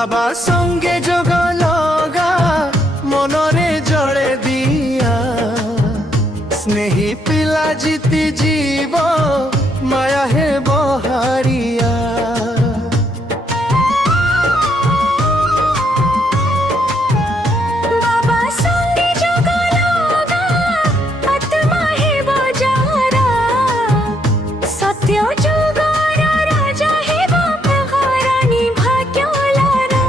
बाबा संगे जोग लगा मनरे जड़े दिया स्नेही पिला जीती जीव माया है बहारिया। बाबा संगे जोग लगा आत्मा है बजारा सत्य जुगार राजा है महारानी भाग्यलारा।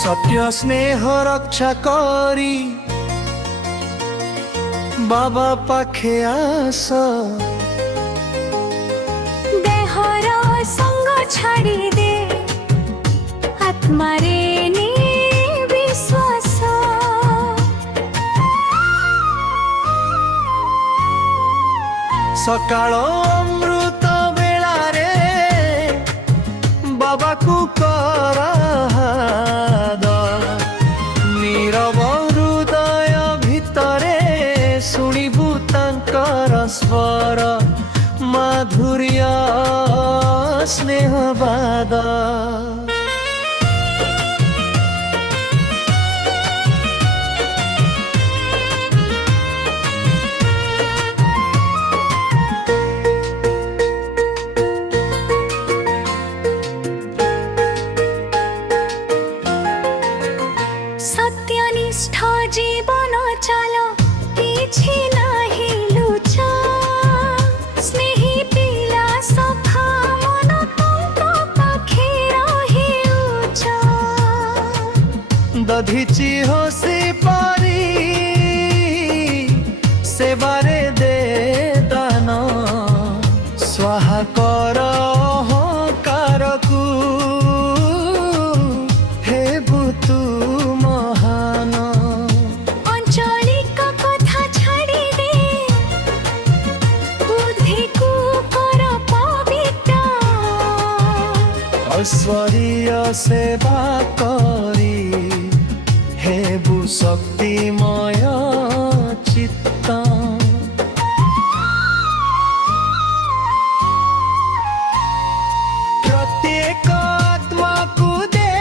सत्य स्नेह रक्षा करी बाबा पाखे आस देहर संग छाड़ी दे आत्मारे ने विश्वास। सकाळ अमृत बेला रे बाबा को कराद नीरव हृदय भितरे शुणिबु तांकर स्वर माधुर्य स्नेहवाद। सत्यनिष्ठ जीवन चाल किछि नाही लुचा स्नेही पिला सफा मन तुमको पाखे रही उचा। दधिची होसी पारी सेवारे दे दान स्वाहा कर अहंकारकु हे बुतु महान। अंचलिक कथा छाड़ी दे बुद्धि को कर पवित्र ऐश्वर्य सेवा करी हेबु शक्तिमय चित्त। प्रत्येक आत्मा को दे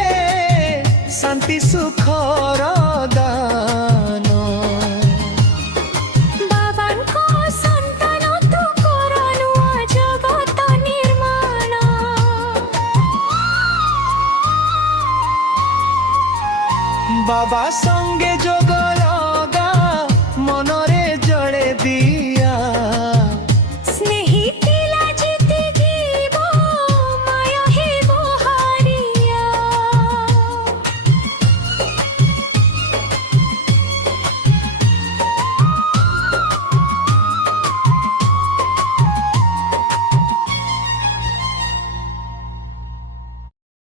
शांति सुखर दान बाबांको संतान तू करनु जगत निर्माण। बाबा